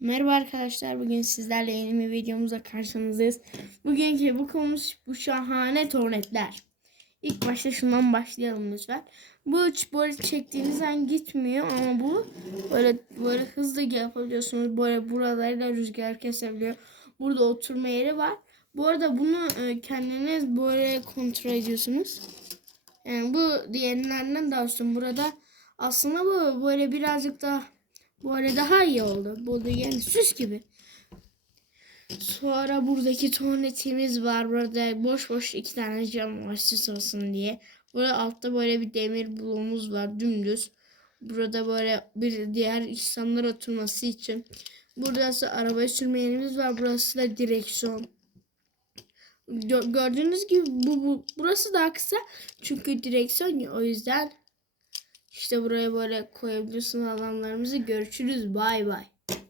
Merhaba arkadaşlar. Bugün sizlerle yeni bir videomuzla karşınızdayız. Bugünkü bu konumuz bu şahane tornetler. İlk başta şundan başlayalım lütfen. Bu üç böyle çektiğiniz an gitmiyor ama bu böyle böyle hızlı yapabiliyorsunuz. Böyle buralarıyla rüzgar kesebiliyor. Burada oturma yeri var. Bu arada bunu e, kendiniz böyle kontrol ediyorsunuz. Yani bu diğerlerinden daha üstün. Burada aslında bu böyle birazcık daha böyle daha iyi oldu. Bu da yani süs gibi. Sonra buradaki tornetimiz var. Burada boş boş iki tane cam var süs olsun diye. Burada altta böyle bir demir bloğumuz var dümdüz. Burada böyle bir diğer insanlar oturması için. Burası araba sürme yerimiz var. Burası da direksiyon. Gö- Gördüğünüz gibi bu, bu burası daha kısa çünkü direksiyon ya o yüzden işte buraya böyle koyabiliyorsun alanlarımızı görüşürüz bay bay.